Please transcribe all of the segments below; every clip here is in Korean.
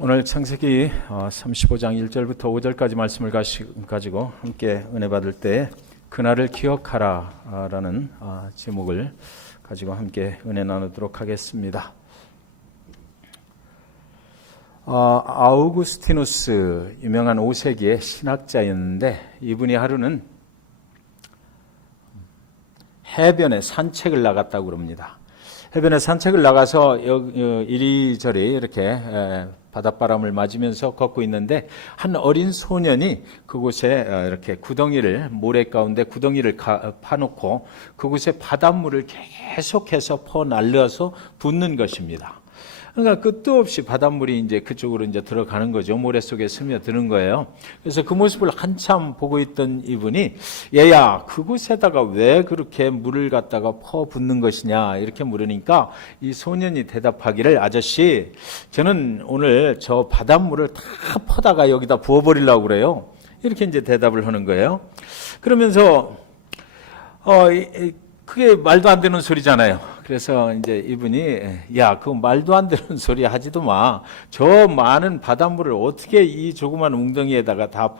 오늘 창세기 35장 1절부터 5절까지 말씀을 가지고 함께 은혜 받을 때 그날을 기억하라 라는 제목을 가지고 함께 은혜 나누도록 하겠습니다. 아우구스티누스 유명한 5세기의 신학자였는데 이분이 하루는 해변에 산책을 나갔다고 그럽니다. 해변에 산책을 나가서 이리저리 이렇게 바닷바람을 맞으면서 걷고 있는데 한 어린 소년이 그곳에 이렇게 모래 가운데 구덩이를 파놓고 그곳에 바닷물을 계속해서 퍼날려서 붓는 것입니다. 그러니까 끝도 없이 바닷물이 이제 그쪽으로 이제 들어가는 거죠. 모래 속에 스며드는 거예요. 그래서 그 모습을 한참 보고 있던 이분이 얘야, 그곳에다가 왜 그렇게 물을 갖다가 퍼붓는 것이냐 이렇게 물으니까 이 소년이 대답하기를 아저씨, 저는 오늘 저 바닷물을 다 퍼다가 여기다 부어버리려고 그래요. 이렇게 이제 대답을 하는 거예요. 그러면서 그게 말도 안 되는 소리잖아요. 그래서 이제 이분이 야, 그 말도 안 되는 소리 하지도 마. 저 많은 바닷물을 어떻게 이 조그만 웅덩이에다가 다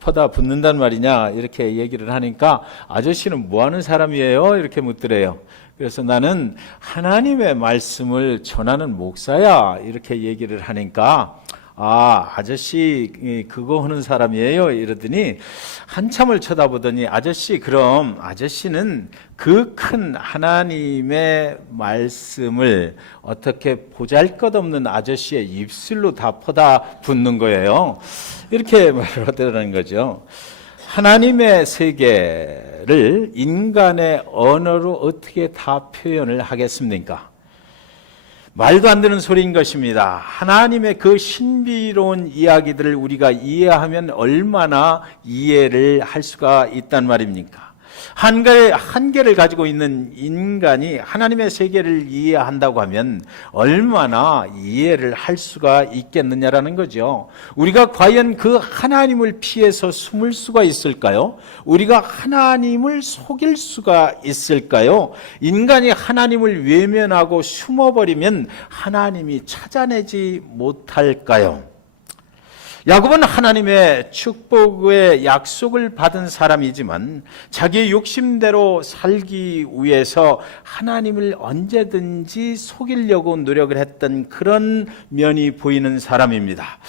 퍼다 붓는단 말이냐 이렇게 얘기를 하니까 아저씨는 뭐 하는 사람이에요? 이렇게 묻더래요. 그래서 나는 하나님의 말씀을 전하는 목사야 이렇게 얘기를 하니까 아저씨 그거 하는 사람이에요 이러더니 한참을 쳐다보더니 그럼 아저씨는 그 큰 하나님의 말씀을 어떻게 보잘것없는 아저씨의 입술로 다 퍼다 붓는 거예요. 이렇게 말을 하더라는 거죠. 하나님의 세계를 인간의 언어로 어떻게 다 표현을 하겠습니까? 말도 안 되는 소리인 것입니다. 하나님의 그 신비로운 이야기들을 우리가 이해하면 얼마나 이해를 할 수가 있단 말입니까? 한계를 가지고 있는 인간이 하나님의 세계를 이해한다고 하면 얼마나 이해를 할 수가 있겠느냐라는 거죠. 우리가 과연 그 하나님을 피해서 숨을 수가 있을까요? 우리가 하나님을 속일 수가 있을까요? 인간이 하나님을 외면하고 숨어버리면 하나님이 찾아내지 못할까요? 야곱은 하나님의 축복의 약속을 받은 사람이지만 자기의 욕심대로 살기 위해서 하나님을 언제든지 속이려고 노력을 했던 그런 면이 보이는 사람입니다.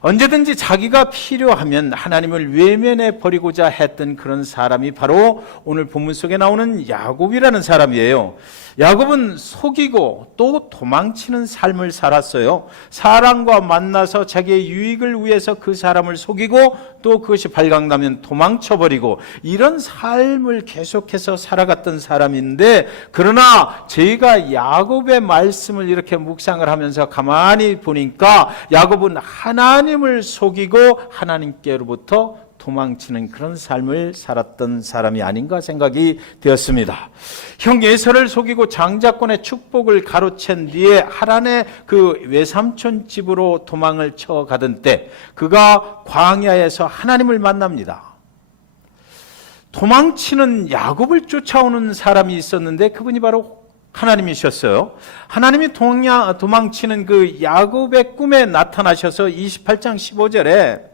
언제든지 자기가 필요하면 하나님을 외면해 버리고자 했던 그런 사람이 바로 오늘 본문 속에 나오는 야곱이라는 사람이에요. 야곱은 속이고 또 도망치는 삶을 살았어요. 사람과 만나서 자기의 유익을 위해서 그 사람을 속이고 또 그것이 발각나면 도망쳐버리고 이런 삶을 계속해서 살아갔던 사람인데, 그러나 제가 야곱의 말씀을 이렇게 묵상을 하면서 가만히 보니까 야곱은 하나님을 속이고 하나님께로부터 도망치는 그런 삶을 살았던 사람이 아닌가 생각이 되었습니다. 형 에서를 속이고 장자권의 축복을 가로챈 뒤에 하란의 그 외삼촌 집으로 도망을 쳐가던 때 그가 광야에서 하나님을 만납니다. 도망치는 야곱을 쫓아오는 사람이 있었는데 그분이 바로 하나님이셨어요. 하나님이 도망치는 그 야곱의 꿈에 나타나셔서 28장 15절에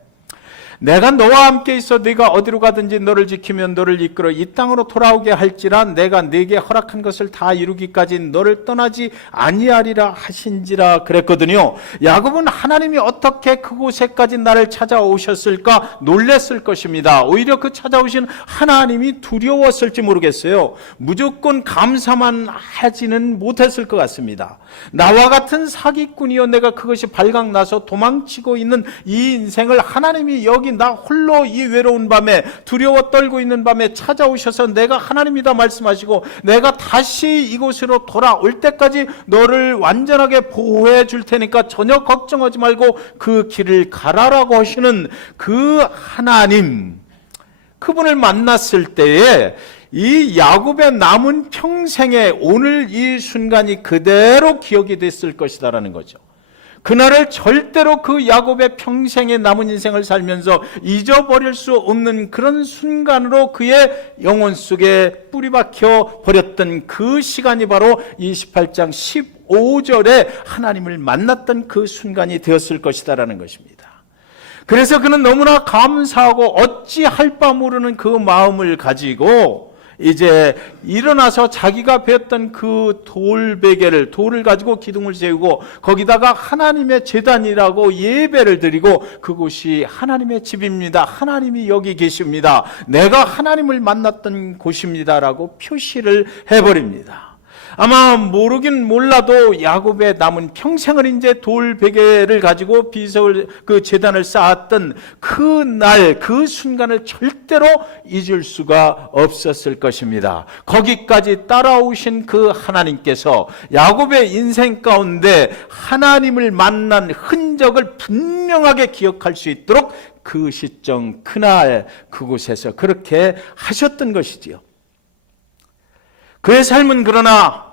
내가 너와 함께 있어 네가 어디로 가든지 너를 지키면 너를 이끌어 이 땅으로 돌아오게 할지라 내가 네게 허락한 것을 다 이루기까지 너를 떠나지 아니하리라 하신지라 그랬거든요. 야곱은 하나님이 어떻게 그곳에까지 나를 찾아오셨을까 놀랐을 것입니다. 오히려 그 찾아오신 하나님이 두려웠을지 모르겠어요. 무조건 감사만 하지는 못했을 것 같습니다. 나와 같은 사기꾼이여 내가 그것이 발각나서 도망치고 있는 이 인생을 하나님이 여기 나 홀로 이 외로운 밤에 두려워 떨고 있는 밤에 찾아오셔서 내가 하나님이다 말씀하시고 내가 다시 이곳으로 돌아올 때까지 너를 완전하게 보호해 줄 테니까 전혀 걱정하지 말고 그 길을 가라라고 하시는 그 하나님, 그분을 만났을 때에 이 야곱의 남은 평생에 오늘 이 순간이 그대로 기억이 됐을 것이다라는 거죠. 그날을 절대로 그 야곱의 평생의 남은 인생을 살면서 잊어버릴 수 없는 그런 순간으로 그의 영혼 속에 뿌리박혀 버렸던 그 시간이 바로 28장 25절에 하나님을 만났던 그 순간이 되었을 것이다라는 것입니다. 그래서 그는 너무나 감사하고 어찌할 바 모르는 그 마음을 가지고 이제 일어나서 자기가 배웠던 그 돌을 가지고 기둥을 세우고 거기다가 하나님의 제단이라고 예배를 드리고 그곳이 하나님의 집입니다. 하나님이 여기 계십니다. 내가 하나님을 만났던 곳입니다라고 표시를 해버립니다. 아마 모르긴 몰라도 야곱의 남은 평생을 이제 돌 베개를 가지고 비석을 그 제단을 쌓았던 그 날, 그 순간을 절대로 잊을 수가 없었을 것입니다. 거기까지 따라오신 그 하나님께서 야곱의 인생 가운데 하나님을 만난 흔적을 분명하게 기억할 수 있도록 그 시점, 그날, 그곳에서 그렇게 하셨던 것이지요. 그의 삶은 그러나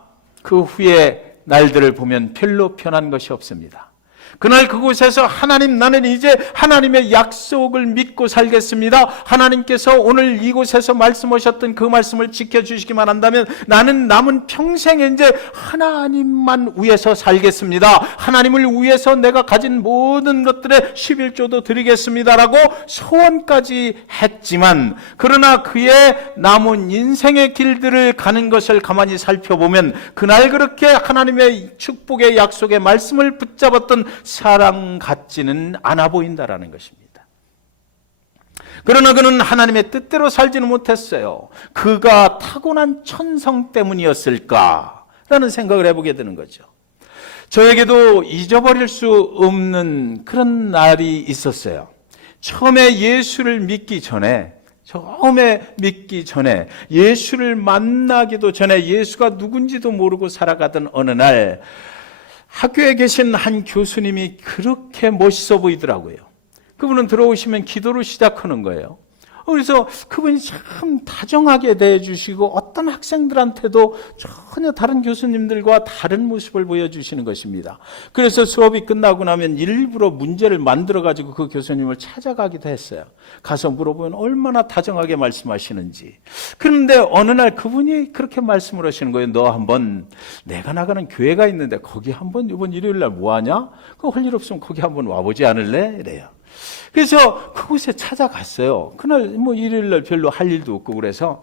그 후에 날들을 보면 별로 변한 것이 없습니다. 그날 그곳에서 하나님, 나는 이제 하나님의 약속을 믿고 살겠습니다. 하나님께서 오늘 이곳에서 말씀하셨던 그 말씀을 지켜주시기만 한다면 나는 남은 평생에 이제 하나님만 위해서 살겠습니다. 하나님을 위해서 내가 가진 모든 것들의 11조도 드리겠습니다라고 소원까지 했지만, 그러나 그의 남은 인생의 길들을 가는 것을 가만히 살펴보면 그날 그렇게 하나님의 축복의 약속의 말씀을 붙잡았던 사랑 같지는 않아 보인다라는 것입니다. 그러나 그는 하나님의 뜻대로 살지는 못했어요. 그가 타고난 천성 때문이었을까라는 생각을 해보게 되는 거죠. 저에게도 잊어버릴 수 없는 그런 날이 있었어요. 처음에 믿기 전에 예수를 만나기도 전에 예수가 누군지도 모르고 살아가던 어느 날 학교에 계신 한 교수님이 그렇게 멋있어 보이더라고요. 그분은 들어오시면 기도를 시작하는 거예요. 그래서 그분이 참 다정하게 대해주시고 어떤 학생들한테도 전혀 다른 교수님들과 다른 모습을 보여주시는 것입니다. 그래서 수업이 끝나고 나면 일부러 문제를 만들어가지고 그 교수님을 찾아가기도 했어요. 가서 물어보면 얼마나 다정하게 말씀하시는지. 그런데 어느 날 그분이 그렇게 말씀을 하시는 거예요. 너 한번 내가 나가는 교회가 있는데 거기 한번 이번 일요일 날 뭐하냐? 그거 할 일 없으면 거기 한번 와보지 않을래? 이래요. 그래서 그곳에 찾아갔어요. 그날 일요일날 별로 할 일도 없고 그래서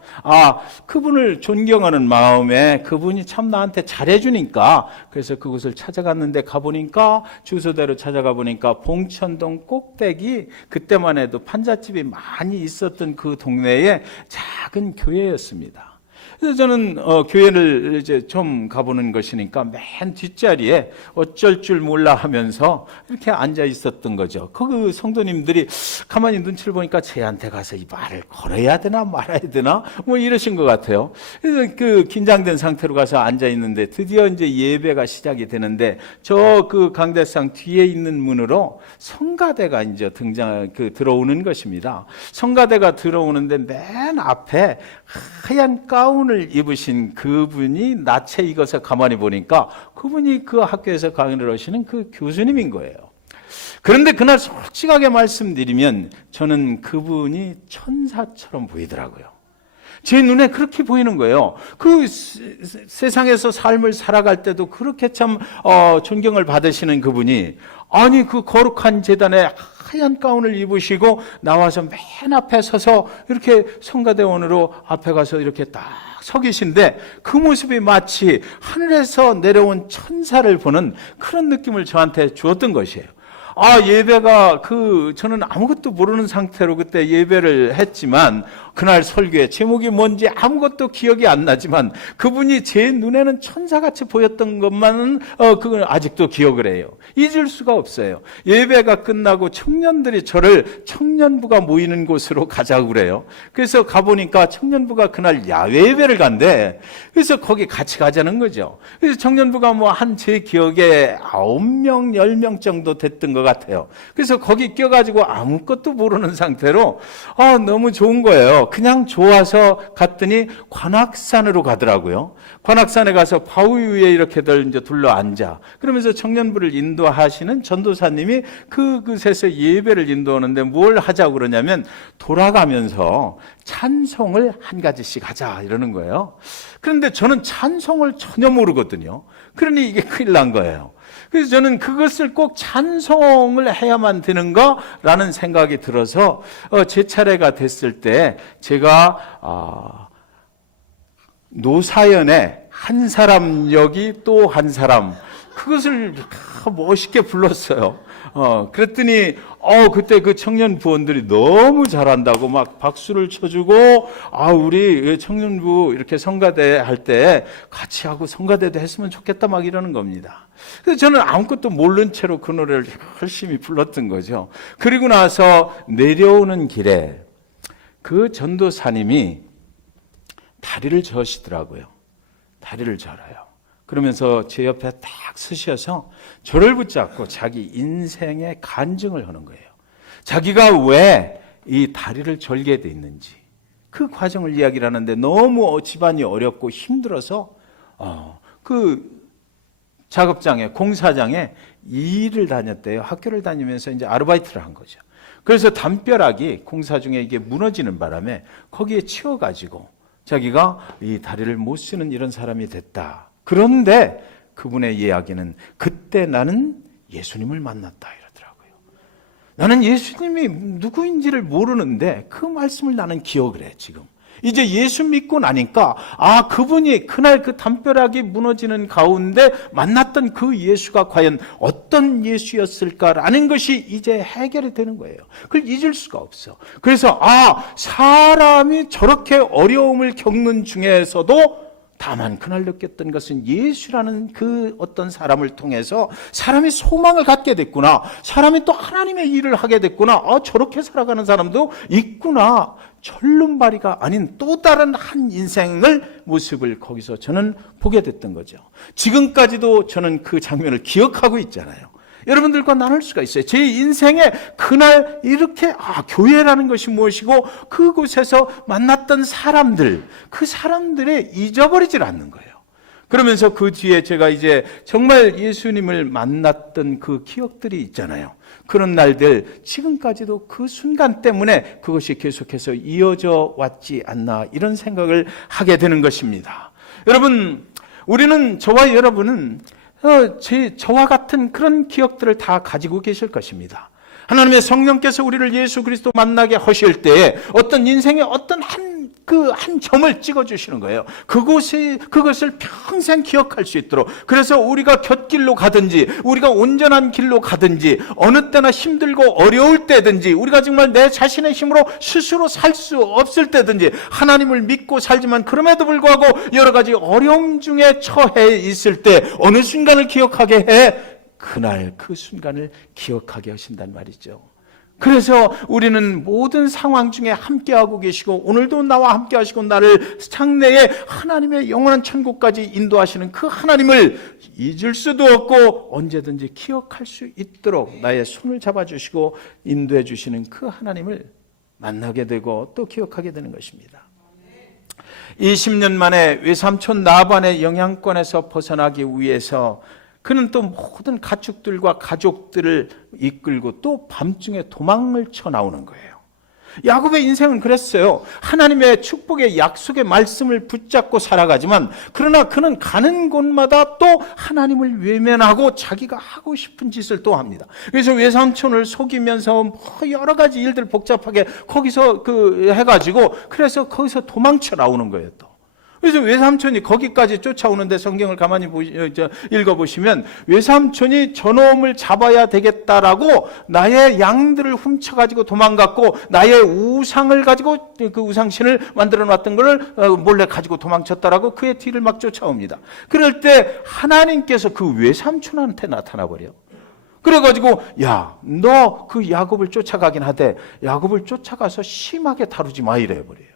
그분을 존경하는 마음에 그분이 참 나한테 잘해주니까 그래서 그곳을 찾아갔는데 가보니까 주소대로 찾아가 보니까 봉천동 꼭대기, 그때만 해도 판잣집이 많이 있었던 그 동네에 작은 교회였습니다. 그래서 저는 교회를 이제 좀 가보는 것이니까 맨 뒷자리에 어쩔 줄 몰라 하면서 이렇게 앉아 있었던 거죠. 그 성도님들이 가만히 눈치를 보니까 쟤한테 가서 이 말을 걸어야 되나 말아야 되나 이러신 것 같아요. 그래서 그 긴장된 상태로 가서 앉아 있는데 드디어 이제 예배가 시작이 되는데 저 그 강대상 뒤에 있는 문으로 성가대가 이제 들어오는 것입니다. 성가대가 들어오는데 맨 앞에 하얀 가운을 입으신 그분이 낯에 익어서 가만히 보니까 그분이 그 학교에서 강의를 하시는 그 교수님인 거예요. 그런데 그날 솔직하게 말씀드리면 저는 그분이 천사처럼 보이더라고요. 제 눈에 그렇게 보이는 거예요. 그 세상에서 삶을 살아갈 때도 그렇게 참 존경을 받으시는 그분이 아니 그 거룩한 제단에 하얀 가운을 입으시고 나와서 맨 앞에 서서 이렇게 성가대원으로 앞에 가서 이렇게 딱 서 계신데 그 모습이 마치 하늘에서 내려온 천사를 보는 그런 느낌을 저한테 주었던 것이에요. 예배가 저는 아무것도 모르는 상태로 그때 예배를 했지만 그날 설교의 제목이 뭔지 아무것도 기억이 안 나지만 그분이 제 눈에는 천사같이 보였던 것만은 그건 아직도 기억을 해요. 잊을 수가 없어요. 예배가 끝나고 청년들이 저를 청년부가 모이는 곳으로 가자고 그래요. 그래서 가보니까 청년부가 그날 야외 예배를 간대. 그래서 거기 같이 가자는 거죠. 그래서 청년부가 한 제 기억에 9명, 10명 정도 됐던 것 같아요. 그래서 거기 껴가지고 아무것도 모르는 상태로 너무 좋은 거예요. 그냥 좋아서 갔더니 관악산으로 가더라고요. 관악산에 가서 바위 위에 이렇게들 이제 둘러 앉아. 그러면서 청년부를 인도하시는 전도사님이 그곳에서 예배를 인도하는데 뭘 하자고 그러냐면 돌아가면서 찬송을 한 가지씩 하자 이러는 거예요. 그런데 저는 찬송을 전혀 모르거든요. 그러니 이게 큰일 난 거예요. 그래서 저는 그것을 꼭 찬송을 해야만 되는가라는 생각이 들어서 제 차례가 됐을 때 제가 노사연의 한 사람 여기 또 한 사람 그것을 멋있게 불렀어요. 그랬더니 그때 그 청년 부원들이 너무 잘한다고 막 박수를 쳐주고 우리 청년부 이렇게 성가대 할 때 같이 하고 성가대도 했으면 좋겠다 막 이러는 겁니다. 그래서 저는 아무것도 모른 채로 그 노래를 열심히 불렀던 거죠. 그리고 나서 내려오는 길에 그 전도사님이 다리를 저시더라고요. 다리를 절어요. 그러면서 제 옆에 딱 서셔서 저를 붙잡고 자기 인생의 간증을 하는 거예요. 자기가 왜 이 다리를 절게 돼 있는지 그 과정을 이야기를 하는데 너무 집안이 어렵고 힘들어서 그 작업장에 공사장에 일을 다녔대요. 학교를 다니면서 이제 아르바이트를 한 거죠. 그래서 담벼락이 공사 중에 이게 무너지는 바람에 거기에 치여가지고 자기가 이 다리를 못 쓰는 이런 사람이 됐다. 그런데 그분의 이야기는 그때 나는 예수님을 만났다 이러더라고요. 나는 예수님이 누구인지를 모르는데 그 말씀을 나는 기억을 해 지금. 이제 예수 믿고 나니까 그분이 그날 그 담벼락이 무너지는 가운데 만났던 그 예수가 과연 어떤 예수였을까라는 것이 이제 해결이 되는 거예요. 그걸 잊을 수가 없어. 그래서 사람이 저렇게 어려움을 겪는 중에서도 다만 그날 느꼈던 것은 예수라는 그 어떤 사람을 통해서 사람이 소망을 갖게 됐구나. 사람이 또 하나님의 일을 하게 됐구나. 저렇게 살아가는 사람도 있구나. 절름발이가 아닌 또 다른 한 인생을 모습을 거기서 저는 보게 됐던 거죠. 지금까지도 저는 그 장면을 기억하고 있잖아요. 여러분들과 나눌 수가 있어요. 제 인생에 그날 이렇게 교회라는 것이 무엇이고 그곳에서 만났던 사람들, 그 사람들에 잊어버리질 않는 거예요. 그러면서 그 뒤에 제가 이제 정말 예수님을 만났던 그 기억들이 있잖아요. 그런 날들 지금까지도 그 순간 때문에 그것이 계속해서 이어져 왔지 않나 이런 생각을 하게 되는 것입니다. 여러분, 우리는 저와 여러분은 저와 같은 그런 기억들을 다 가지고 계실 것입니다. 하나님의 성령께서 우리를 예수 그리스도 만나게 하실 때에 어떤 인생의 어떤 한 점을 찍어주시는 거예요. 그것을 평생 기억할 수 있도록. 그래서 우리가 곁길로 가든지, 우리가 온전한 길로 가든지, 어느 때나 힘들고 어려울 때든지, 우리가 정말 내 자신의 힘으로 스스로 살 수 없을 때든지, 하나님을 믿고 살지만 그럼에도 불구하고 여러 가지 어려움 중에 처해 있을 때, 어느 순간을 기억하게 해? 그날 그 순간을 기억하게 하신단 말이죠. 그래서 우리는 모든 상황 중에 함께하고 계시고 오늘도 나와 함께하시고 나를 장래에 하나님의 영원한 천국까지 인도하시는 그 하나님을 잊을 수도 없고 언제든지 기억할 수 있도록 나의 손을 잡아주시고 인도해 주시는 그 하나님을 만나게 되고 또 기억하게 되는 것입니다. 20년 만에 외삼촌 나반의 영향권에서 벗어나기 위해서 그는 또 모든 가축들과 가족들을 이끌고 또 밤중에 도망을 쳐 나오는 거예요. 야곱의 인생은 그랬어요. 하나님의 축복의 약속의 말씀을 붙잡고 살아가지만 그러나 그는 가는 곳마다 또 하나님을 외면하고 자기가 하고 싶은 짓을 또 합니다. 그래서 외삼촌을 속이면서 여러 가지 일들 복잡하게 거기서 해가지고 그래서 거기서 도망쳐 나오는 거예요 또. 그래서 외삼촌이 거기까지 쫓아오는데 성경을 가만히 읽어보시면 외삼촌이 저놈을 잡아야 되겠다라고 나의 양들을 훔쳐가지고 도망갔고 나의 우상을 가지고 그 우상신을 만들어 놨던 걸 몰래 가지고 도망쳤다라고 그의 뒤를 막 쫓아옵니다. 그럴 때 하나님께서 그 외삼촌한테 나타나버려. 그래가지고 너 그 야곱을 쫓아가긴 하되 야곱을 쫓아가서 심하게 다루지 마 이래버려요.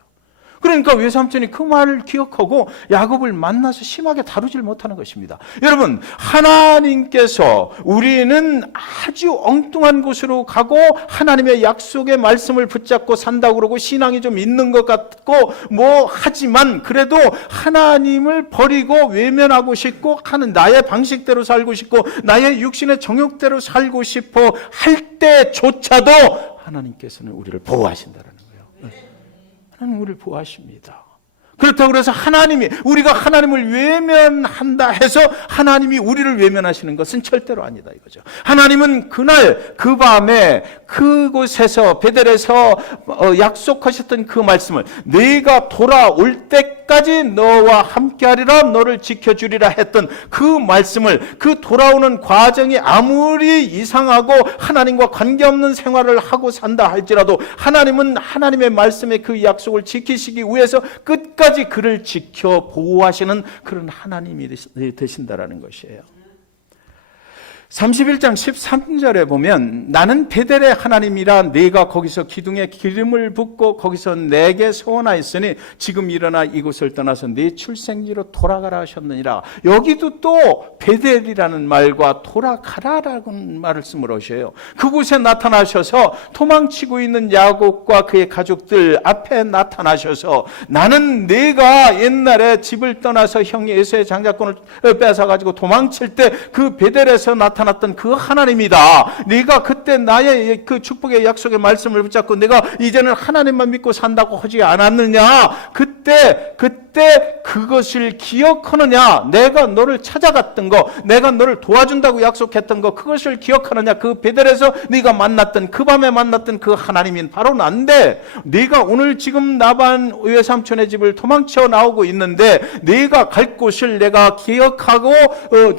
그러니까 외삼촌이 그 말을 기억하고 야곱을 만나서 심하게 다루질 못하는 것입니다. 여러분, 하나님께서 우리는 아주 엉뚱한 곳으로 가고 하나님의 약속의 말씀을 붙잡고 산다고 그러고 신앙이 좀 있는 것 같고 뭐 하지만 그래도 하나님을 버리고 외면하고 싶고 하는 나의 방식대로 살고 싶고 나의 육신의 정욕대로 살고 싶어 할 때조차도 하나님께서는 우리를 보호하신다는 거예요. 하나님 우리를 보호하십니다. 그렇다고 그래서 우리가 하나님을 외면한다 해서 하나님이 우리를 외면하시는 것은 절대로 아니다 이거죠. 하나님은 그날 그 밤에 그곳에서 베델에서 약속하셨던 그 말씀을 내가 돌아올 때까지 너와 함께하리라 너를 지켜주리라 했던 그 말씀을 그 돌아오는 과정이 아무리 이상하고 하나님과 관계없는 생활을 하고 산다 할지라도 하나님은 하나님의 말씀의 그 약속을 지키시기 위해서 끝까지 그를 지켜 보호하시는 그런 하나님이 되신다라는 것이에요. 31장 13절에 보면 나는 베델의 하나님이라 네가 거기서 기둥에 기름을 붓고 거기서 내게 소원하였으니 지금 일어나 이곳을 떠나서 네 출생지로 돌아가라 하셨느니라. 여기도 또 베델이라는 말과 돌아가라라는 말씀을 하셔요. 그곳에 나타나셔서 도망치고 있는 야곱과 그의 가족들 앞에 나타나셔서 나는 네가 옛날에 집을 떠나서 형이 에서의 장자권을 뺏어가지고 도망칠 때 그 베델에서 나타났던 그 하나님이다. 네가 그때 나의 그 축복의 약속의 말씀을 붙잡고 내가 이제는 하나님만 믿고 산다고 하지 않았느냐. 그때 그것을 기억하느냐. 내가 너를 찾아갔던 거, 내가 너를 도와준다고 약속했던 거, 그것을 기억하느냐. 그 베델에서 네가 만났던 그 밤에 만났던 그 하나님인 바로 난데 네가 오늘 지금 나반 외삼촌의 집을 도망쳐 나오고 있는데 네가 갈 곳을 내가 기억하고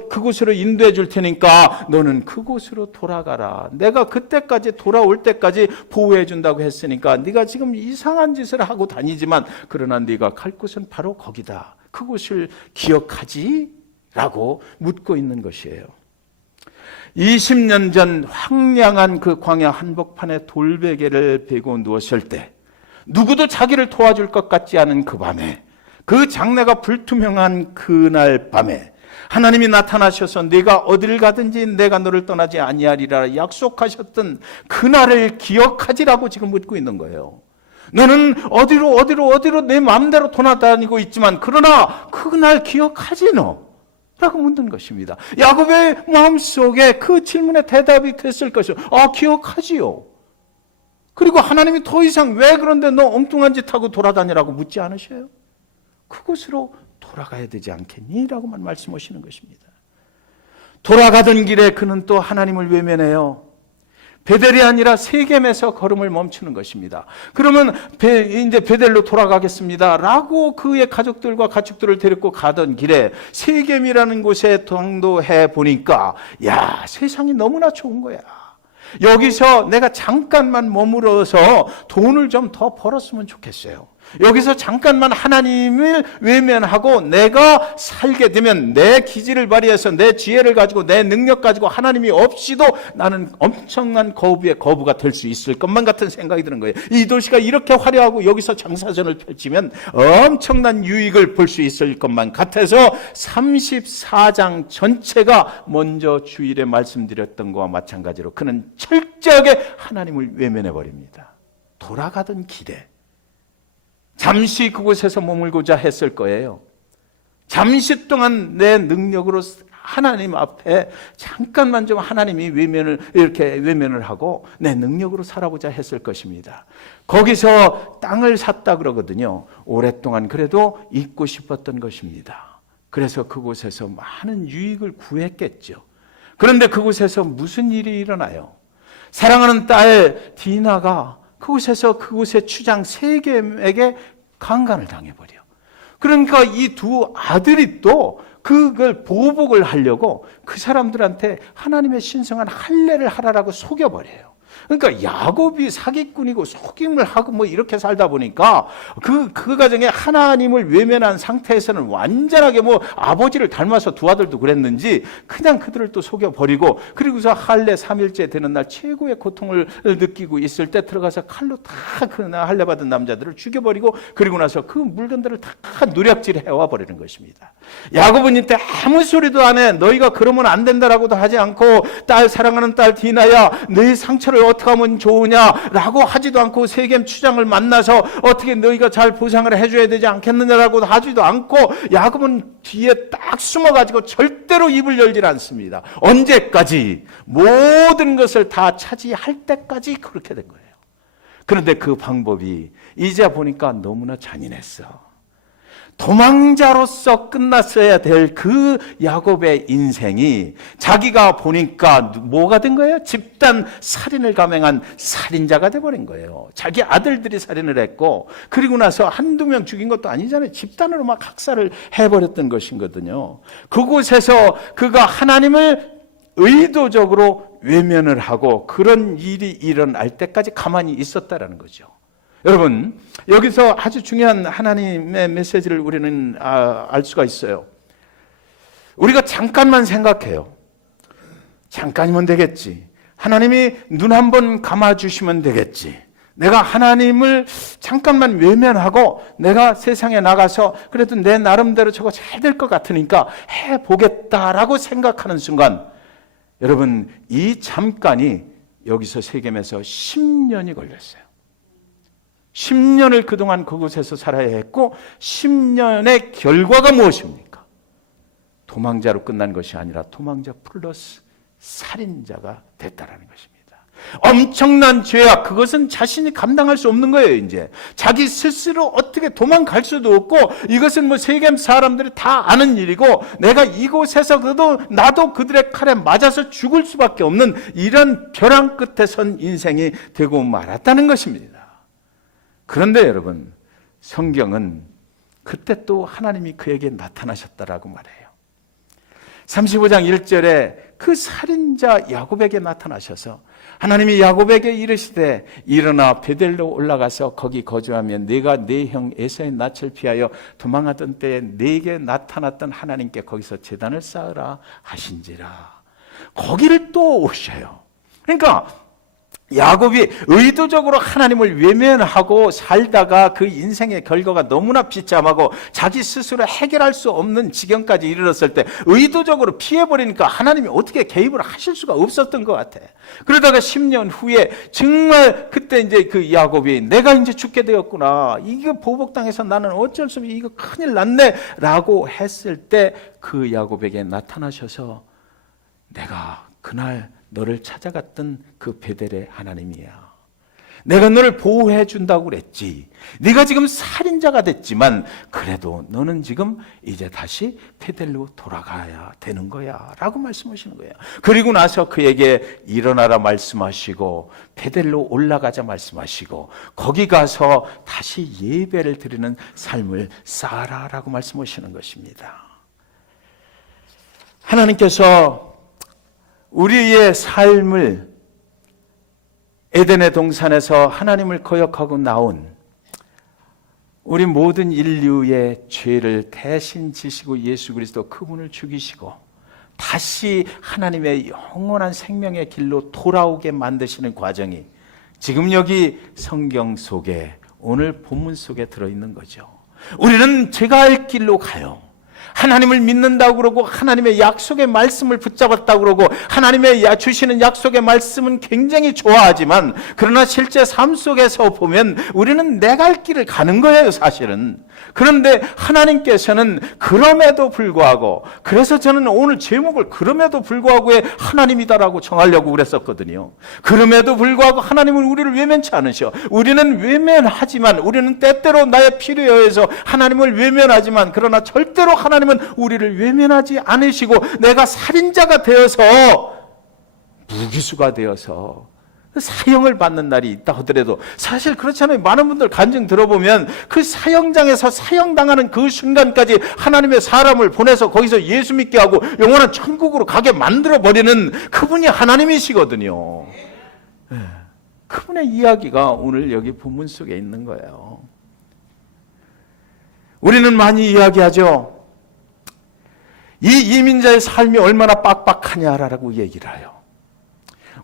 그곳으로 인도해 줄 테니까 너는 그곳으로 돌아가라. 내가 그때까지 돌아올 때까지 보호해 준다고 했으니까 네가 지금 이상한 짓을 하고 다니지만 그러나 네가 갈 곳은 바로 거기다. 그곳을 기억하지? 라고 묻고 있는 것이에요. 20년 전 황량한 그 광야 한복판에 돌베개를 베고 누웠을 때 누구도 자기를 도와줄 것 같지 않은 그 밤에 그 장래가 불투명한 그날 밤에 하나님이 나타나셔서 네가 어딜 가든지 내가 너를 떠나지 아니하리라 약속하셨던 그날을 기억하지라고 지금 묻고 있는 거예요. 너는 어디로 내 마음대로 돌아다니고 있지만 그러나 그날 기억하지 너? 라고 묻는 것입니다. 야곱의 마음속에 그 질문에 대답이 됐을 것이요. 기억하지요. 그리고 하나님이 더 이상 왜 그런데 너 엉뚱한 짓 하고 돌아다니라고 묻지 않으셔요? 그곳으로 돌아가야 되지 않겠니? 라고만 말씀하시는 것입니다. 돌아가던 길에 그는 또 하나님을 외면해요. 베델이 아니라 세겜에서 걸음을 멈추는 것입니다. 그러면 이제 베델로 돌아가겠습니다 라고 그의 가족들과 가축들을 데리고 가던 길에 세겜이라는 곳에 당도해 보니까 야, 세상이 너무나 좋은 거야. 여기서 내가 잠깐만 머물어서 돈을 좀 더 벌었으면 좋겠어요. 여기서 잠깐만 하나님을 외면하고 내가 살게 되면 내 기질을 발휘해서 내 지혜를 가지고 내 능력 가지고 하나님이 없이도 나는 엄청난 거부의 거부가 될 수 있을 것만 같은 생각이 드는 거예요. 이 도시가 이렇게 화려하고 여기서 장사전을 펼치면 엄청난 유익을 볼 수 있을 것만 같아서 34장 전체가 먼저 주일에 말씀드렸던 것과 마찬가지로 그는 철저하게 하나님을 외면해버립니다. 돌아가던 길에 잠시 그곳에서 머물고자 했을 거예요. 잠시 동안 내 능력으로 하나님 앞에 잠깐만 좀 하나님이 외면을 하고 내 능력으로 살아보자 했을 것입니다. 거기서 땅을 샀다 그러거든요. 오랫동안 그래도 있고 싶었던 것입니다. 그래서 그곳에서 많은 유익을 구했겠죠. 그런데 그곳에서 무슨 일이 일어나요? 사랑하는 딸 디나가 그곳의 추장 세겜에게 강간을 당해버려. 그러니까 이 두 아들이 또 그걸 보복을 하려고 그 사람들한테 하나님의 신성한 할례를 하라라고 속여버려요. 그러니까 야곱이 사기꾼이고 속임을 하고 뭐 이렇게 살다 보니까 그 가정에 하나님을 외면한 상태에서는 완전하게 뭐 아버지를 닮아서 두 아들도 그랬는지 그냥 그들을 또 속여버리고, 그리고서 할례 3일째 되는 날 최고의 고통을 느끼고 있을 때 들어가서 칼로 다 그 할례 받은 남자들을 죽여버리고, 그리고 나서 그 물건들을 다 누략질 해와 버리는 것입니다. 야곱은 이때 아무 소리도 안 해. 너희가 그러면 안 된다라고도 하지 않고, 딸 사랑하는 딸 디나야 너희 상처를 어떻게 하면 좋으냐라고 하지도 않고, 세겜 추장을 만나서 어떻게 너희가 잘 보상을 해줘야 되지 않겠느냐라고 하지도 않고, 야곱은 뒤에 딱 숨어가지고 절대로 입을 열질 않습니다. 언제까지? 모든 것을 다 차지할 때까지 그렇게 된 거예요. 그런데 그 방법이 이제 보니까 너무나 잔인했어. 도망자로서 끝났어야 될 그 야곱의 인생이 자기가 보니까 뭐가 된 거예요? 집단 살인을 감행한 살인자가 돼버린 거예요. 자기 아들들이 살인을 했고, 그리고 나서 한두 명 죽인 것도 아니잖아요. 집단으로 막 학살을 해버렸던 것이거든요. 그곳에서 그가 하나님을 의도적으로 외면을 하고 그런 일이 일어날 때까지 가만히 있었다라는 거죠. 여러분, 여기서 아주 중요한 하나님의 메시지를 우리는 알 수가 있어요. 우리가 잠깐만 생각해요. 잠깐이면 되겠지. 하나님이 눈 한번 감아주시면 되겠지. 내가 하나님을 잠깐만 외면하고 내가 세상에 나가서 그래도 내 나름대로 저거 잘 될 것 같으니까 해보겠다라고 생각하는 순간, 여러분, 이 잠깐이 여기서 세겜에서 10년이 걸렸어요. 10년을 그동안 그곳에서 살아야 했고, 10년의 결과가 무엇입니까? 도망자로 끝난 것이 아니라 도망자 플러스 살인자가 됐다라는 것입니다. 엄청난 죄악, 그것은 자신이 감당할 수 없는 거예요. 이제 자기 스스로 어떻게 도망갈 수도 없고, 이것은 뭐 세겜 사람들이 다 아는 일이고, 내가 이곳에서 나도 그들의 칼에 맞아서 죽을 수밖에 없는 이런 벼랑 끝에 선 인생이 되고 말았다는 것입니다. 그런데 여러분, 성경은 그때 또 하나님이 그에게 나타나셨다라고 말해요. 35장 1절에 그 살인자 야곱에게 나타나셔서 하나님이 야곱에게 이르시되 일어나 베델로 올라가서 거기 거주하며 네가 네 형 에사의 낯을 피하여 도망하던 때에 네게 나타났던 하나님께 거기서 제단을 쌓으라 하신지라. 거기를 또 오셔요. 그러니까 야곱이 의도적으로 하나님을 외면하고 살다가 그 인생의 결과가 너무나 비참하고 자기 스스로 해결할 수 없는 지경까지 이르렀을 때 의도적으로 피해버리니까 하나님이 어떻게 개입을 하실 수가 없었던 것 같아. 그러다가 10년 후에 정말 그때 이제 그 야곱이 내가 이제 죽게 되었구나, 이거 보복당해서 나는 어쩔 수 없이 이거 큰일 났네 라고 했을 때 그 야곱에게 나타나셔서 내가 그날 너를 찾아갔던 그 베델의 하나님이야. 내가 너를 보호해 준다고 그랬지. 네가 지금 살인자가 됐지만 그래도 너는 지금 이제 다시 베델로 돌아가야 되는 거야 라고 말씀하시는 거예요. 그리고 나서 그에게 일어나라 말씀하시고 베델로 올라가자 말씀하시고 거기 가서 다시 예배를 드리는 삶을 쌓아라 라고 말씀하시는 것입니다. 하나님께서 우리의 삶을 에덴의 동산에서 하나님을 거역하고 나온 우리 모든 인류의 죄를 대신 지시고 예수 그리스도 그분을 죽이시고 다시 하나님의 영원한 생명의 길로 돌아오게 만드시는 과정이 지금 여기 성경 속에 오늘 본문 속에 들어있는 거죠. 우리는 제가 할 길로 가요. 하나님을 믿는다고 그러고 하나님의 약속의 말씀을 붙잡았다고 그러고 하나님의 주시는 약속의 말씀은 굉장히 좋아하지만 그러나 실제 삶 속에서 보면 우리는 내 갈 길을 가는 거예요, 사실은. 그런데 하나님께서는 그럼에도 불구하고, 그래서 저는 오늘 제목을 그럼에도 불구하고의 하나님이다라고 정하려고 그랬었거든요. 그럼에도 불구하고 하나님은 우리를 외면치 않으셔. 우리는 외면하지만, 우리는 때때로 나의 필요에 의해서 하나님을 외면하지만, 그러나 절대로 하나님은 우리를 외면하지 않으시고 내가 살인자가 되어서 무기수가 되어서 사형을 받는 날이 있다 하더라도 사실 그렇잖아요. 많은 분들 간증 들어보면 그 사형장에서 사형당하는 그 순간까지 하나님의 사람을 보내서 거기서 예수 믿게 하고 영원한 천국으로 가게 만들어버리는 그분이 하나님이시거든요. 그분의 이야기가 오늘 여기 본문 속에 있는 거예요. 우리는 많이 이야기하죠. 이 이민자의 삶이 얼마나 빡빡하냐라고 얘기를 해요.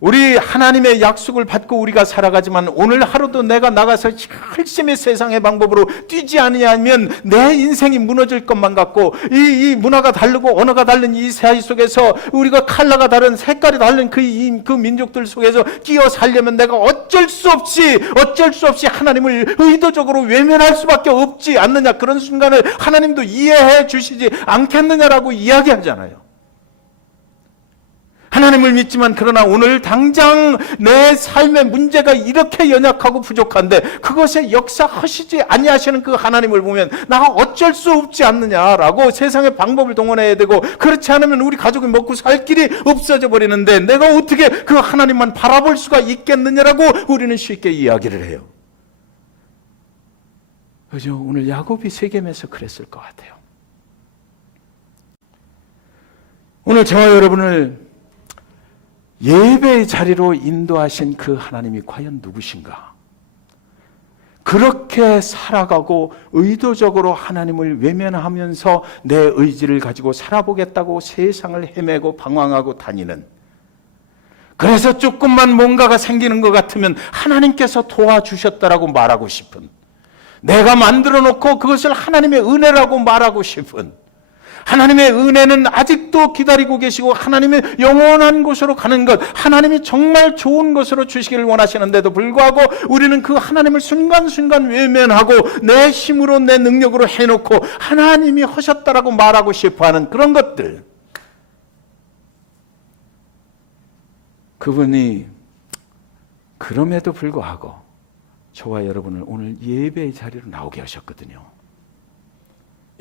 우리 하나님의 약속을 받고 우리가 살아가지만 오늘 하루도 내가 나가서 열심히 세상의 방법으로 뛰지 않으면 내 인생이 무너질 것만 같고, 이 문화가 다르고 언어가 다른 이 사회 속에서 우리가 컬러가 다른 색깔이 다른 그 민족들 속에서 끼어 살려면 내가 어쩔 수 없이 하나님을 의도적으로 외면할 수밖에 없지 않느냐. 그런 순간을 하나님도 이해해 주시지 않겠느냐라고 이야기하잖아요. 하나님을 믿지만 그러나 오늘 당장 내 삶의 문제가 이렇게 연약하고 부족한데 그것에 역사하시지 아니하시는 그 하나님을 보면 나 어쩔 수 없지 않느냐라고 세상의 방법을 동원해야 되고, 그렇지 않으면 우리 가족이 먹고 살 길이 없어져 버리는데 내가 어떻게 그 하나님만 바라볼 수가 있겠느냐라고 우리는 쉽게 이야기를 해요. 그죠? 오늘 야곱이 세겜에서 그랬을 것 같아요. 오늘 저와 여러분을 예배의 자리로 인도하신 그 하나님이 과연 누구신가? 그렇게 살아가고 의도적으로 하나님을 외면하면서 내 의지를 가지고 살아보겠다고 세상을 헤매고 방황하고 다니는, 그래서 조금만 뭔가가 생기는 것 같으면 하나님께서 도와주셨다라고 말하고 싶은, 내가 만들어 놓고 그것을 하나님의 은혜라고 말하고 싶은, 하나님의 은혜는 아직도 기다리고 계시고 하나님의 영원한 곳으로 가는 것, 하나님이 정말 좋은 것으로 주시기를 원하시는데도 불구하고 우리는 그 하나님을 순간순간 외면하고 내 힘으로 내 능력으로 해놓고 하나님이 하셨다라고 말하고 싶어하는 그런 것들, 그분이 그럼에도 불구하고 저와 여러분을 오늘 예배의 자리로 나오게 하셨거든요.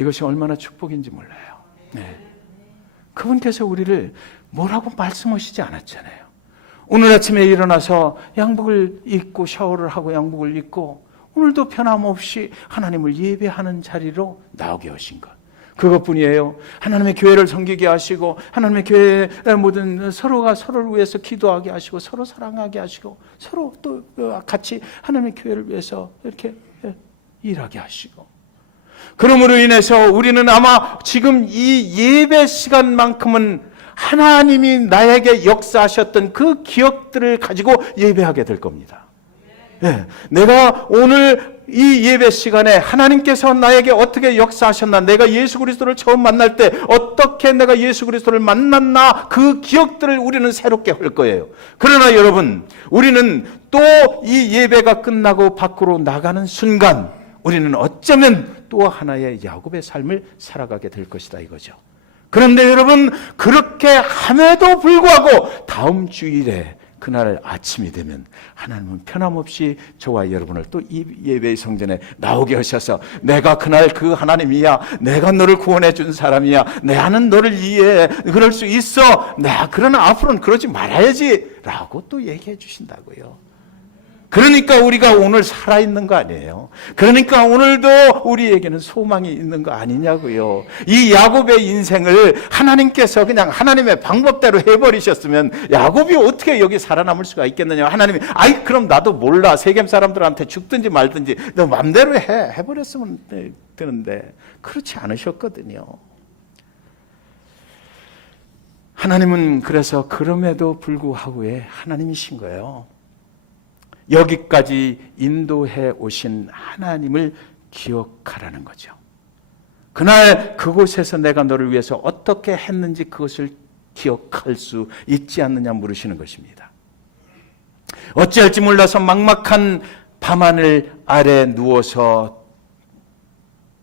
이것이 얼마나 축복인지 몰라요. 네. 그분께서 우리를 뭐라고 말씀하시지 않았잖아요. 오늘 아침에 일어나서 양복을 입고 샤워를 하고 양복을 입고 오늘도 변함없이 하나님을 예배하는 자리로 나오게 하신 것, 그것뿐이에요. 하나님의 교회를 섬기게 하시고 하나님의 교회의 모든 서로가 서로를 위해서 기도하게 하시고 서로 사랑하게 하시고 서로 또 같이 하나님의 교회를 위해서 이렇게 일하게 하시고, 그러므로 인해서 우리는 아마 지금 이 예배 시간만큼은 하나님이 나에게 역사하셨던 그 기억들을 가지고 예배하게 될 겁니다. 네, 내가 오늘 이 예배 시간에 하나님께서 나에게 어떻게 역사하셨나, 내가 예수 그리스도를 처음 만날 때 어떻게 내가 예수 그리스도를 만났나, 그 기억들을 우리는 새롭게 할 거예요. 그러나 여러분, 우리는 또 이 예배가 끝나고 밖으로 나가는 순간 우리는 어쩌면 또 하나의 야곱의 삶을 살아가게 될 것이다 이거죠. 그런데 여러분, 그렇게 함에도 불구하고 다음 주일에 그날 아침이 되면 하나님은 변함없이 저와 여러분을 또 이 예배의 성전에 나오게 하셔서 내가 그날 그 하나님이야, 내가 너를 구원해 준 사람이야, 나는 너를 이해해, 그럴 수 있어, 그러나 앞으로는 그러지 말아야지 라고 또 얘기해 주신다고요. 그러니까 우리가 오늘 살아있는 거 아니에요. 그러니까 오늘도 우리에게는 소망이 있는 거 아니냐고요. 이 야곱의 인생을 하나님께서 그냥 하나님의 방법대로 해버리셨으면 야곱이 어떻게 여기 살아남을 수가 있겠느냐. 하나님이 그럼 나도 몰라, 세겜 사람들한테 죽든지 말든지 너 맘대로 해버렸으면 되는데 그렇지 않으셨거든요. 하나님은 그래서 그럼에도 불구하고의 하나님이신 거예요. 여기까지 인도해 오신 하나님을 기억하라는 거죠. 그날 그곳에서 내가 너를 위해서 어떻게 했는지 그것을 기억할 수 있지 않느냐 물으시는 것입니다. 어찌할지 몰라서 막막한 밤하늘 아래 누워서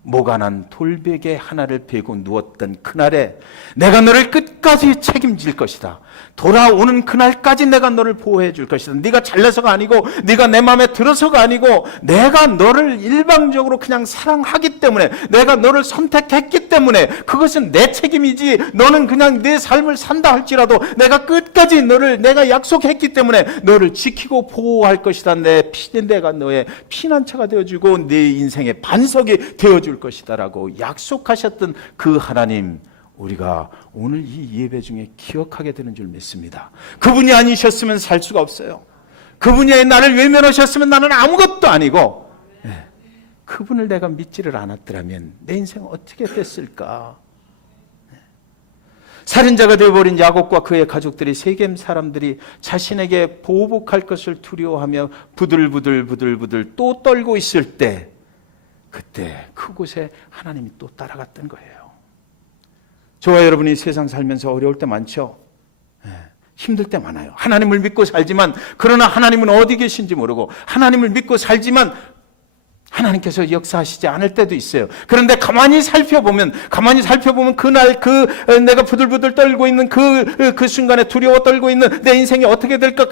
모가난 돌베개 하나를 베고 누웠던 그날에 내가 너를 끝까지 책임질 것이다. 돌아오는 그날까지 내가 너를 보호해 줄 것이다. 네가 잘나서가 아니고 네가 내 마음에 들어서가 아니고 내가 너를 일방적으로 그냥 사랑하기 때문에, 내가 너를 선택했기 때문에 그것은 내 책임이지, 너는 그냥 내 삶을 산다 할지라도 내가 끝까지 너를 내가 약속했기 때문에 너를 지키고 보호할 것이다. 내가 너의 피난처가 되어주고 네 인생의 반석이 되어줄 것이다라고 약속하셨던 그 하나님, 우리가 오늘 이 예배 중에 기억하게 되는 줄 믿습니다. 그분이 아니셨으면 살 수가 없어요. 그분이 나를 외면하셨으면 나는 아무것도 아니고, 그분을 내가 믿지를 않았더라면 내 인생 어떻게 됐을까? 살인자가 되어버린 야곱과 그의 가족들이, 세겜 사람들이 자신에게 보복할 것을 두려워하며 부들부들 또 떨고 있을 때, 그때 그곳에 하나님이 또 따라갔던 거예요. 저와 여러분이 세상 살면서 어려울 때 많죠. 힘들 때 많아요. 하나님을 믿고 살지만, 그러나 하나님은 어디 계신지 모르고, 하나님을 믿고 살지만 하나님께서 역사하시지 않을 때도 있어요. 그런데 가만히 살펴보면 그날 내가 부들부들 떨고 있는 그 순간에 두려워 떨고 있는 내 인생이 어떻게 될까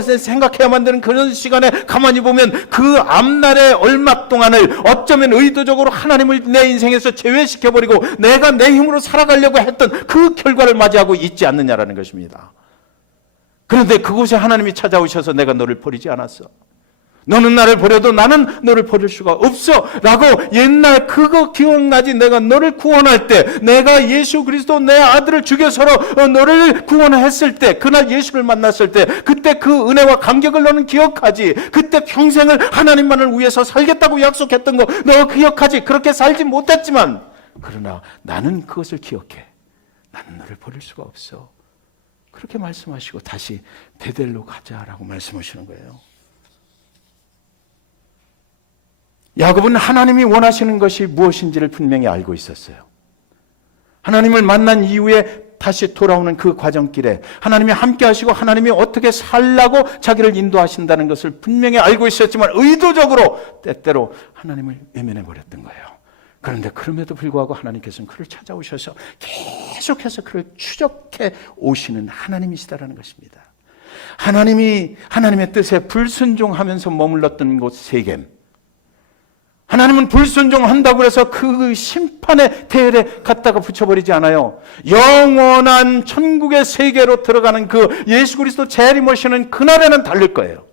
생각해야만 되는 그런 시간에 가만히 보면 그 앞날의 얼마 동안을 어쩌면 의도적으로 하나님을 내 인생에서 제외시켜버리고 내가 내 힘으로 살아가려고 했던 그 결과를 맞이하고 있지 않느냐라는 것입니다. 그런데 그곳에 하나님이 찾아오셔서 내가 너를 버리지 않았어. 너는 나를 버려도 나는 너를 버릴 수가 없어 라고, 옛날 그거 기억나지? 내가 너를 구원할 때, 내가 예수 그리스도 내 아들을 죽여서로 너를 구원했을 때, 그날 예수를 만났을 때, 그때 그 은혜와 감격을 너는 기억하지? 그때 평생을 하나님만을 위해서 살겠다고 약속했던 거 너 기억하지? 그렇게 살지 못했지만, 그러나 나는 그것을 기억해. 나는 너를 버릴 수가 없어. 그렇게 말씀하시고 다시 베델로 가자라고 말씀하시는 거예요. 야곱은 하나님이 원하시는 것이 무엇인지를 분명히 알고 있었어요. 하나님을 만난 이후에 다시 돌아오는 그 과정길에 하나님이 함께 하시고 하나님이 어떻게 살라고 자기를 인도하신다는 것을 분명히 알고 있었지만, 의도적으로 때때로 하나님을 외면해 버렸던 거예요. 그런데 그럼에도 불구하고 하나님께서는 그를 찾아오셔서 계속해서 그를 추적해 오시는 하나님이시다라는 것입니다. 하나님이 하나님의 뜻에 불순종하면서 머물렀던 곳 세겜, 하나님은 불순종한다고 해서 그 심판의 대열에 갖다가 붙여버리지 않아요. 영원한 천국의 세계로 들어가는 그 예수 그리스도 재림오시는 그날에는 다를 거예요.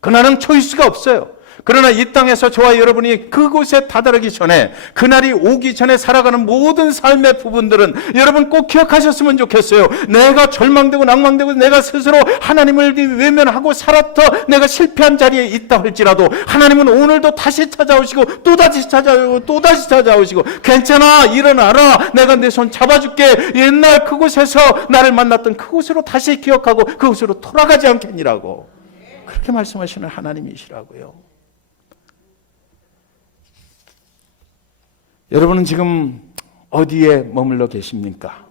그날은 초이스가 없어요. 그러나 이 땅에서 저와 여러분이 그곳에 다다르기 전에, 그날이 오기 전에 살아가는 모든 삶의 부분들은 여러분 꼭 기억하셨으면 좋겠어요. 내가 절망되고 낭망되고 내가 스스로 하나님을 외면하고 살았던 내가 실패한 자리에 있다 할지라도, 하나님은 오늘도 다시 찾아오시고 또다시 찾아오시고 또다시 찾아오시고, 괜찮아, 일어나라, 내가 내 손 잡아줄게, 옛날 그곳에서 나를 만났던 그곳으로 다시 기억하고 그곳으로 돌아가지 않겠니라고, 그렇게 말씀하시는 하나님이시라고요. 여러분은 지금 어디에 머물러 계십니까?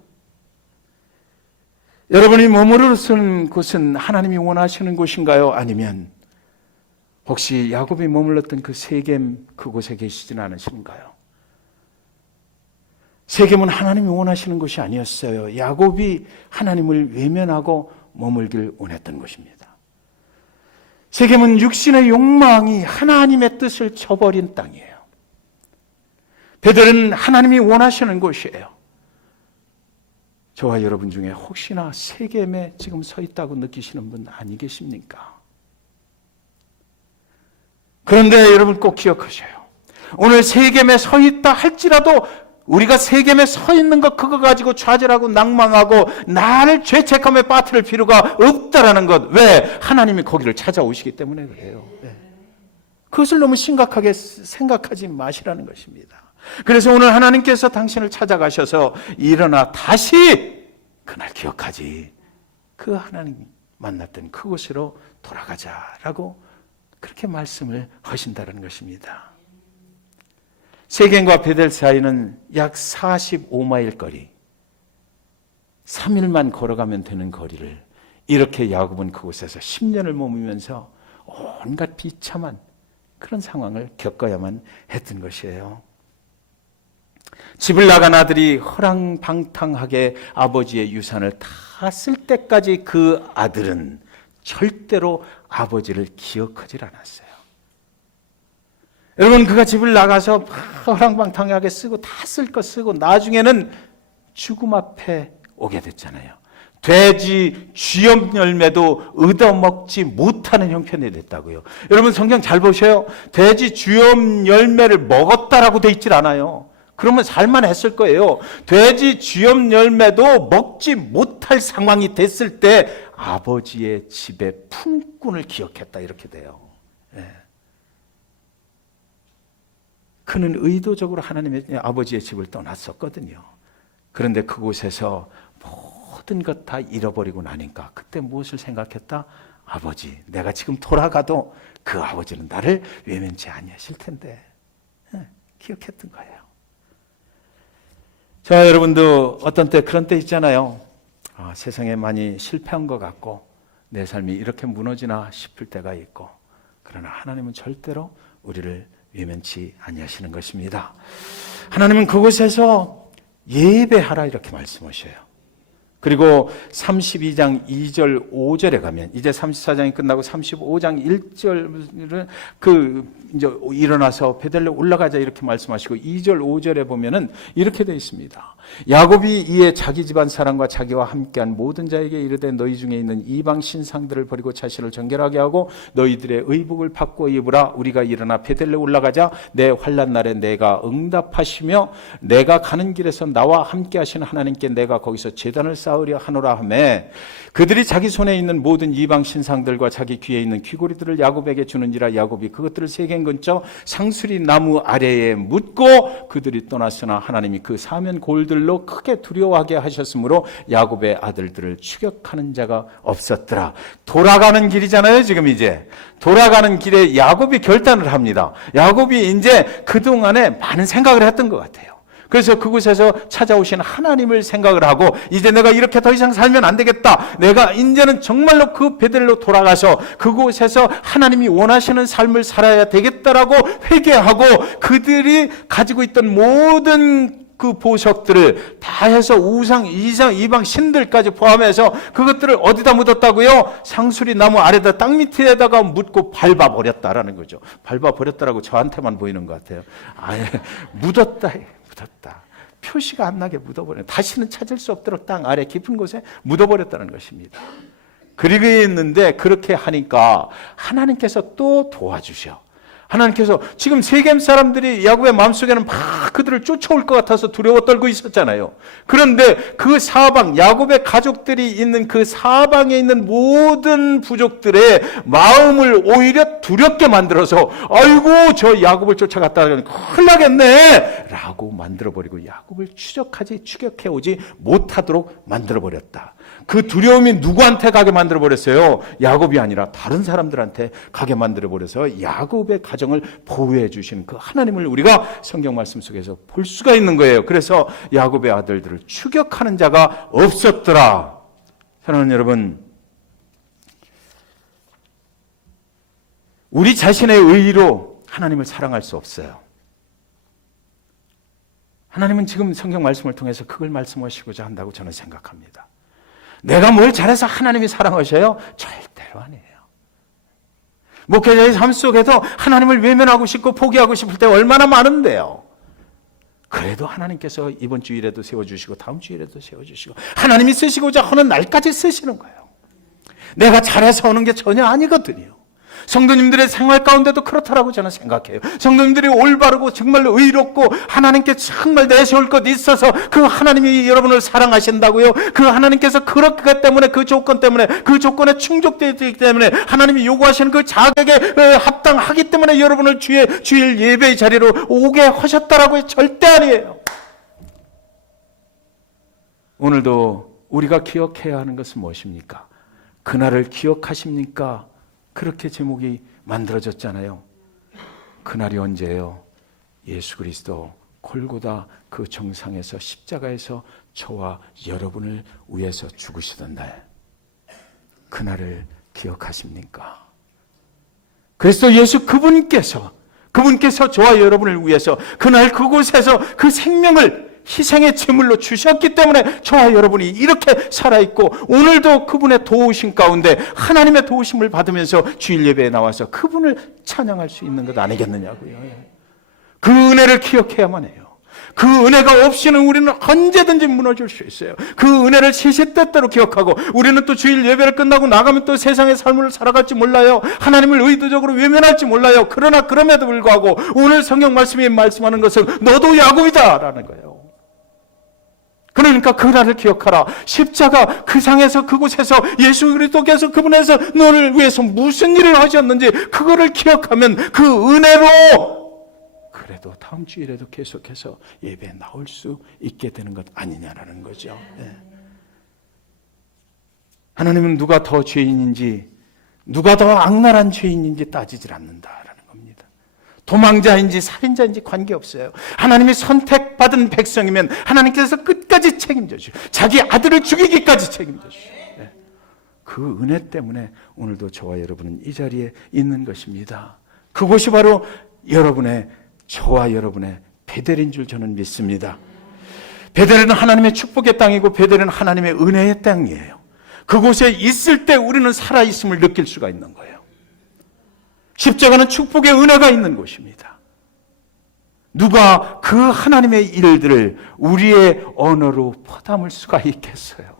여러분이 머무르는 곳은 하나님이 원하시는 곳인가요? 아니면 혹시 야곱이 머물렀던 그 세겜 그곳에 계시지는 않으신가요? 세겜은 하나님이 원하시는 곳이 아니었어요. 야곱이 하나님을 외면하고 머물길 원했던 곳입니다. 세겜은 육신의 욕망이 하나님의 뜻을 저버린 땅이에요. 베델은 하나님이 원하시는 곳이에요. 저와 여러분 중에 혹시나 세겜에 지금 서 있다고 느끼시는 분 아니 계십니까? 그런데 여러분 꼭 기억하셔요. 오늘 세겜에 서 있다 할지라도 우리가 세겜에 서 있는 것 그거 가지고 좌절하고 낭망하고 나를 죄책감에 빠뜨릴 필요가 없다라는 것. 왜? 하나님이 거기를 찾아오시기 때문에 그래요. 그것을 너무 심각하게 생각하지 마시라는 것입니다. 그래서 오늘 하나님께서 당신을 찾아가셔서 일어나 다시 그날 기억하지, 그 하나님 만났던 그곳으로 돌아가자라고 그렇게 말씀을 하신다는 것입니다. 세겜과 베델 사이는 약 45마일 거리, 3일만 걸어가면 되는 거리를 이렇게 야곱은 그곳에서 10년을 머물면서 온갖 비참한 그런 상황을 겪어야만 했던 것이에요. 집을 나간 아들이 허랑방탕하게 아버지의 유산을 다 쓸 때까지 그 아들은 절대로 아버지를 기억하지 않았어요. 여러분, 그가 집을 나가서 허랑방탕하게 쓰고 다 쓸 거 쓰고 나중에는 죽음 앞에 오게 됐잖아요. 돼지 쥐염 열매도 얻어먹지 못하는 형편이 됐다고요. 여러분 성경 잘 보셔요. 돼지 쥐염 열매를 먹었다라고 돼 있질 않아요. 그러면 살만했을 거예요. 돼지 쥐염 열매도 먹지 못할 상황이 됐을 때 아버지의 집의 품꾼을 기억했다 이렇게 돼요. 예. 그는 의도적으로 하나님의 아버지의 집을 떠났었거든요. 그런데 그곳에서 모든 것 다 잃어버리고 나니까 그때 무엇을 생각했다? 아버지, 내가 지금 돌아가도 그 아버지는 나를 외면치 아니하실 텐데. 예, 기억했던 거예요. 자, 여러분도 어떤 때 그런 때 있잖아요. 세상에 많이 실패한 것 같고 내 삶이 이렇게 무너지나 싶을 때가 있고, 그러나 하나님은 절대로 우리를 외면치 아니하시는 것입니다. 하나님은 그곳에서 예배하라 이렇게 말씀하셔요. 그리고 32장 2절 5절에 가면, 이제 34장이 끝나고 35장 1절은 이제 일어나서 베들레 올라가자 이렇게 말씀하시고, 2절 5절에 보면은 이렇게 되어 있습니다. 야곱이 이에 자기 집안 사람과 자기와 함께한 모든 자에게 이르되 너희 중에 있는 이방 신상들을 버리고 자신을 정결하게 하고 너희들의 의복을 바꿔 입으라. 우리가 일어나 베들레 올라가자. 내 환난 날에 내가 응답하시며 내가 가는 길에서 나와 함께 하시는 하나님께 내가 거기서 제단을 쌓으려 하노라 하며, 그들이 자기 손에 있는 모든 이방 신상들과 자기 귀에 있는 귀고리들을 야곱에게 주는지라. 야곱이 그것들을 세겜 근처 상수리 나무 아래에 묻고 그들이 떠났으나 하나님이 그 사면 골들로 크게 두려워하게 하셨으므로 야곱의 아들들을 추격하는 자가 없었더라. 돌아가는 길이잖아요. 지금 이제 돌아가는 길에 야곱이 결단을 합니다. 야곱이 이제 그동안에 많은 생각을 했던 것 같아요. 그래서 그곳에서 찾아오신 하나님을 생각을 하고, 이제 내가 이렇게 더 이상 살면 안 되겠다. 내가 이제는 정말로 그 베들레로 돌아가서 그곳에서 하나님이 원하시는 삶을 살아야 되겠다라고 회개하고, 그들이 가지고 있던 모든 그 보석들을 다 해서 우상, 이방 신들까지 포함해서 그것들을 어디다 묻었다고요? 상수리 나무 아래다 땅 밑에다가 묻고 밟아버렸다라는 거죠. 밟아버렸다라고 저한테만 보이는 것 같아요. 아예 묻었다. 표시가 안 나게 묻어버려요. 다시는 찾을 수 없도록 땅 아래 깊은 곳에 묻어버렸다는 것입니다. 그리고 있는데 그렇게 하니까 하나님께서 또 도와주셔. 하나님께서 지금 세겜 사람들이 야곱의 마음속에는 막 그들을 쫓아올 것 같아서 두려워 떨고 있었잖아요. 그런데 그 사방, 야곱의 가족들이 있는 그 사방에 있는 모든 부족들의 마음을 오히려 두렵게 만들어서, 아이고 저 야곱을 쫓아갔다가 큰일 나겠네 라고 만들어버리고 야곱을 추격해오지 못하도록 만들어버렸다. 그 두려움이 누구한테 가게 만들어버렸어요? 야곱이 아니라 다른 사람들한테 가게 만들어버려서 야곱의 가정을 보호해 주시는 그 하나님을 우리가 성경 말씀 속에서 볼 수가 있는 거예요. 그래서 야곱의 아들들을 추격하는 자가 없었더라. 사랑하는 여러분, 우리 자신의 의로 하나님을 사랑할 수 없어요. 하나님은 지금 성경 말씀을 통해서 그걸 말씀하시고자 한다고 저는 생각합니다. 내가 뭘 잘해서 하나님이 사랑하셔요? 절대로 아니에요. 목회자의 삶 속에도 하나님을 외면하고 싶고 포기하고 싶을 때 얼마나 많은데요. 그래도 하나님께서 이번 주일에도 세워주시고 다음 주일에도 세워주시고 하나님이 쓰시고자 하는 날까지 쓰시는 거예요. 내가 잘해서 오는 게 전혀 아니거든요. 성도님들의 생활 가운데도 그렇다라고 저는 생각해요. 성도님들이 올바르고 정말로 의롭고 하나님께 정말 내세울 것 있어서 그 하나님이 여러분을 사랑하신다고요. 그 하나님께서 그렇기 때문에, 그 조건 때문에, 그 조건에 충족되기 때문에 하나님이 요구하시는 그 자격에 합당하기 때문에 여러분을 주일 예배의 자리로 오게 하셨다라고요. 절대 아니에요. 오늘도 우리가 기억해야 하는 것은 무엇입니까? 그날을 기억하십니까? 그렇게 제목이 만들어졌잖아요. 그날이 언제예요? 예수 그리스도 골고다 그 정상에서 십자가에서 저와 여러분을 위해서 죽으시던 날, 그날을 기억하십니까? 그리스도 예수 그분께서 저와 여러분을 위해서 그날 그곳에서 그 생명을 희생의 제물로 주셨기 때문에 저와 여러분이 이렇게 살아있고, 오늘도 그분의 도우심 가운데 하나님의 도우심을 받으면서 주일 예배에 나와서 그분을 찬양할 수 있는 것 아니겠느냐고요. 그 은혜를 기억해야만 해요. 그 은혜가 없이는 우리는 언제든지 무너질 수 있어요. 그 은혜를 시시때때로 기억하고 우리는 또 주일 예배를 끝나고 나가면 또 세상의 삶을 살아갈지 몰라요. 하나님을 의도적으로 외면할지 몰라요. 그러나 그럼에도 불구하고 오늘 성경 말씀이 말씀하는 것은 너도 야곱이다 라는 거예요. 그러니까 그날을 기억하라. 십자가 그 상에서 그곳에서 예수 그리스도께서 그분에서 너를 위해서 무슨 일을 하셨는지 그거를 기억하면 그 은혜로 그래도 다음 주일에도 계속해서 예배에 나올 수 있게 되는 것 아니냐라는 거죠. 네. 하나님은 누가 더 죄인인지 누가 더 악랄한 죄인인지 따지질 않는다라는 겁니다. 도망자인지 살인자인지 관계없어요. 하나님이 선택받은 백성이면 하나님께서 끝까지 책임져 주시고 자기 아들을 죽이기까지 책임져 주시고 네. 그 은혜 때문에 오늘도 저와 여러분은 이 자리에 있는 것입니다. 그곳이 바로 저와 여러분의 베델인 줄 저는 믿습니다. 베델은 하나님의 축복의 땅이고 베델은 하나님의 은혜의 땅이에요. 그곳에 있을 때 우리는 살아있음을 느낄 수가 있는 거예요. 십자가는 축복의 은혜가 있는 곳입니다. 누가 그 하나님의 일들을 우리의 언어로 퍼담을 수가 있겠어요?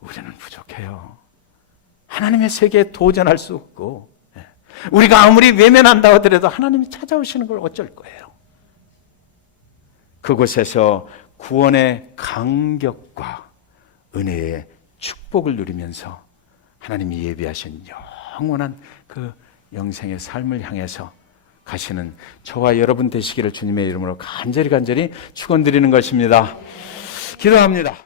우리는 부족해요. 하나님의 세계에 도전할 수 없고 우리가 아무리 외면한다 하더라도 하나님이 찾아오시는 걸 어쩔 거예요. 그곳에서 구원의 감격과 은혜의 축복을 누리면서 하나님이 예비하신 영원한 그 영생의 삶을 향해서 가시는 저와 여러분 되시기를 주님의 이름으로 간절히 축원드리는 것입니다. 기도합니다.